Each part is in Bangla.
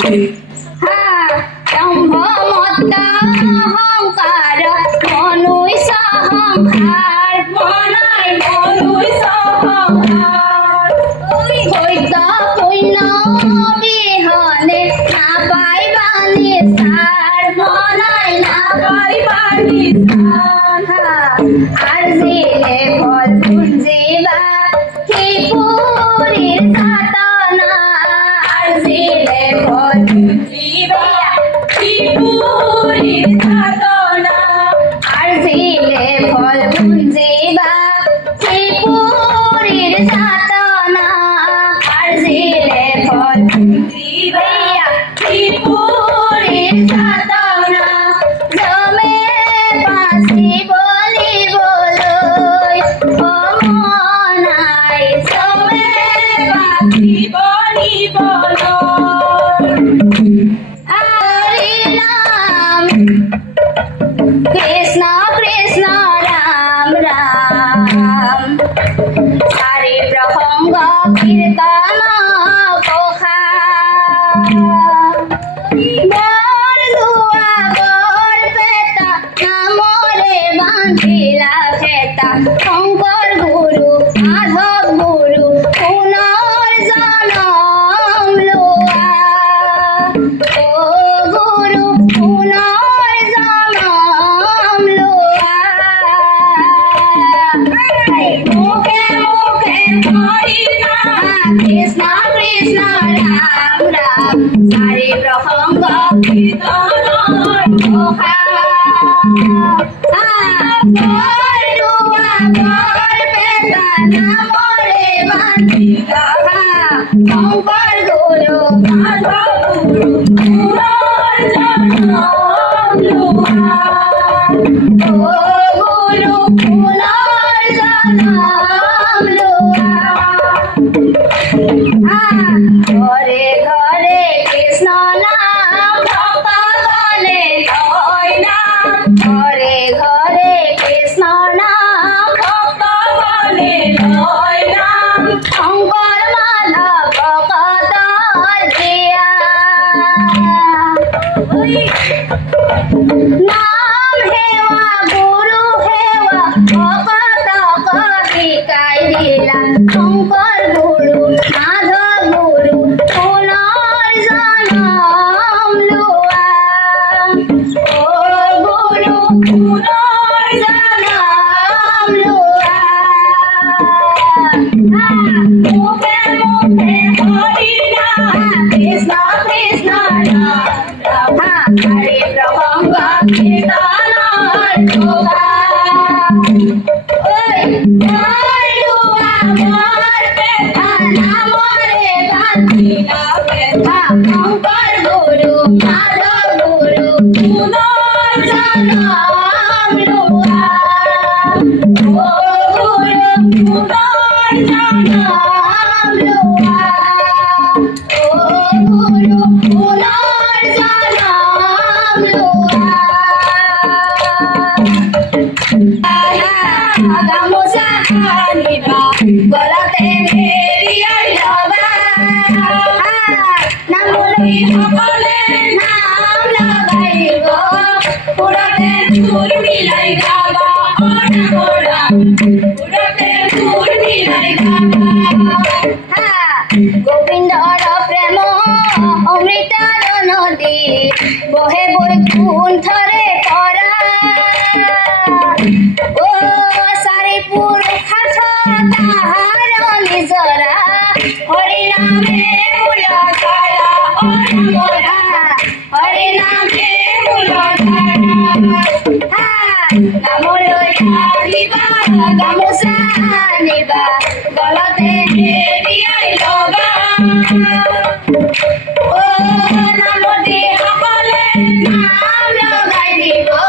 হ্যাঁ, মুখে অহংকার মনুই সহংকার Yeah. un palo, palo. Bye.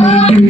Thank you.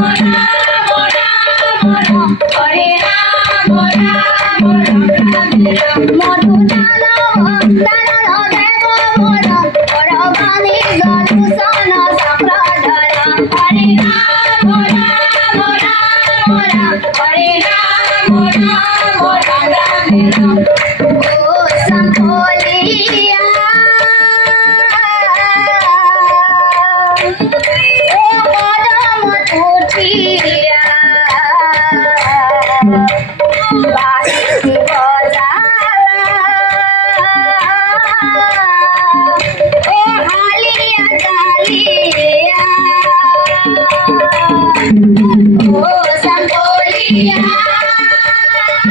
Maria.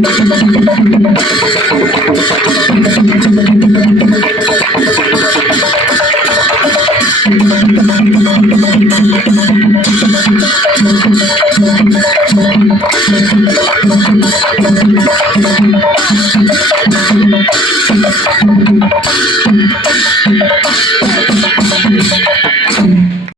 Thank you.